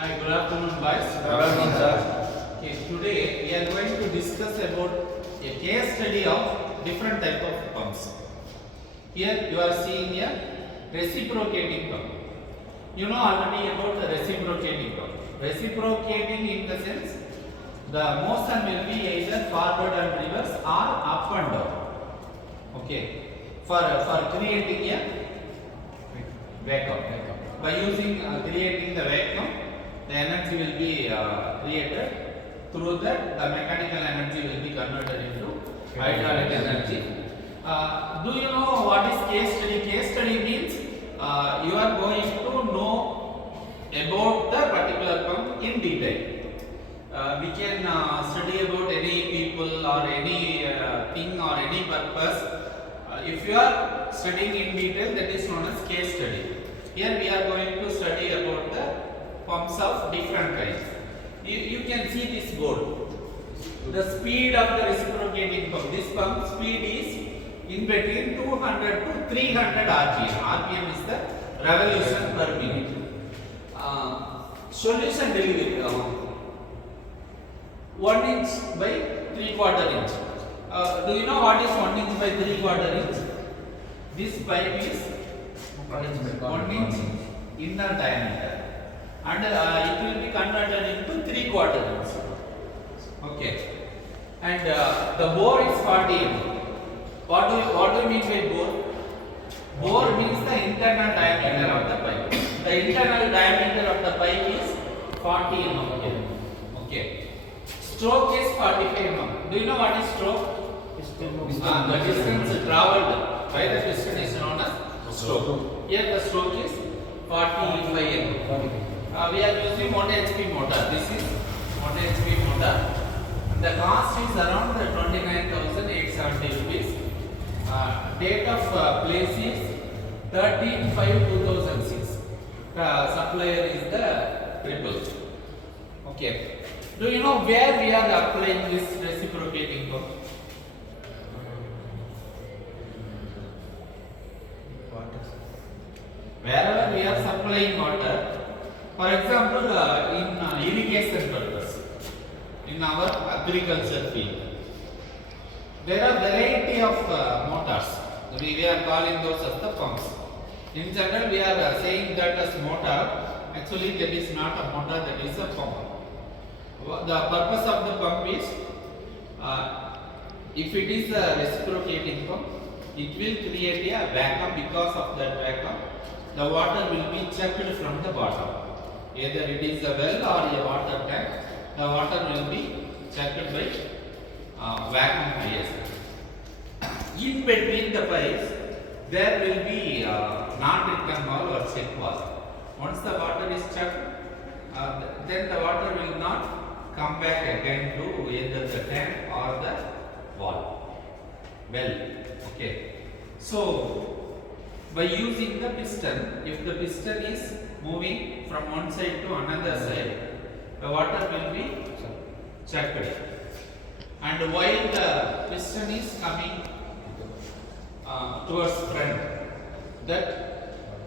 Hi, good afternoon, boys. Good afternoon, sir. Okay, today we are going to discuss about a case study of different type of pumps. Here you are seeing a reciprocating pump. You know already about the reciprocating pump. Reciprocating in the sense the motion will be either forward and reverse or up and down. Okay, for creating a vacuum. By using creating the vacuum, the energy will be created. Through that, the mechanical energy will be converted into hydraulic energy. Do you know what is case study? Case study means you are going to know about the particular pump in detail. We can study about any people or any thing or any purpose. If you are studying in detail, that is known as case study. Here we are going to study about the pumps of different kinds. You can see this board. The speed of the reciprocating pump. This pump speed is in between 200 to 300 RPM. RPM is the revolution per minute. Solution delivery. 1 inch by 3/4 inch. Do you know what is 1 inch by 3/4 inch? This pipe is 1 inch inner diameter, and it will be converted into 3/4 inch. Okay, and the bore is 40 mm. What do you mean by bore? Bore means the internal diameter of the pipe. The internal diameter of the pipe is 40 mm. Okay. Stroke is 45 mm. Do you know what is stroke? The distance traveled by the piston is known as stroke. Here the stroke is 45 mm. We are using 1 HP motor. This is 1 HP motor. The cost is around 29,870 rupees. Date of place is 13/5/2006. Supplier is the Triple. Okay. Do you know where we are applying this reciprocating pump? Wherever we are supplying water, for example, in irrigation purpose, in our agriculture field, there are variety of motors. We are calling those as the pumps. In general, we are saying that as motor. Actually, that is not a motor, that is a pump. The purpose of the pump is, if it is a reciprocating pump, it will create a vacuum. Because of that vacuum, the water will be checked from the bottom. Either it is a well or a water tank, the water will be checked by vacuum pipes. In between the pipes, there will be non-return valve or check valve. Once the water is checked, then the water will not come back again to either the tank or the valve. Well, okay. So, by using the piston, if the piston is moving from one side to another side, the water will be checked. And while the piston is coming towards front, that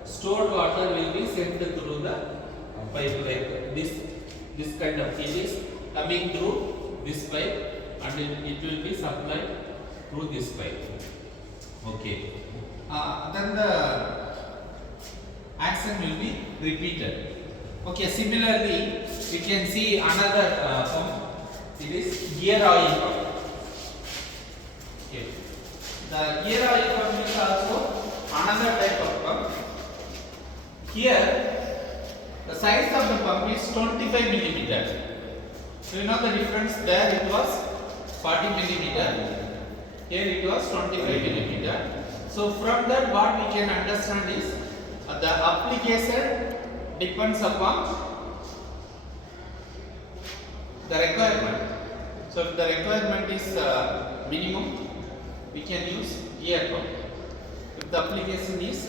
stored water will be sent through the pipe like this kind of thing is coming through this pipe, and it will be supplied through this pipe. Okay. Then the action will be repeated. Okay. Similarly, we can see another pump. It is gear oil pump. Okay. The gear oil pump is also another type of pump. Here, the size of the pump is 25 millimeter. So you know the difference. There it was 40 millimeter. Here it was 25 millimeter. So from that, what we can understand is the application depends upon the requirement. So if the requirement is minimum, we can use gear pump. If the application is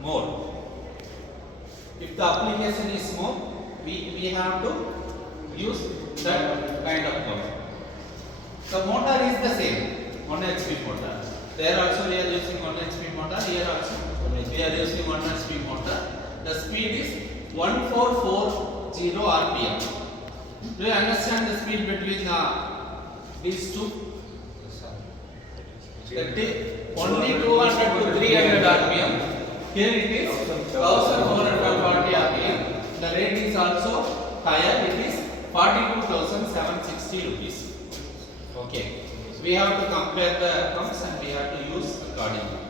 more, if the application is more, we have to use that kind of pump. The motor is the same, 1 HP motor. There also we are using 1 HP motor. Here also we are using 1 HP motor. The speed is 144 RPM. Do you understand the speed between these two? That is only 200 to 300 RPM. Here it is 1440 RPM. The rate is also higher. It is 42,760 rupees. Okay. We have to compare the pumps and we have to use accordingly.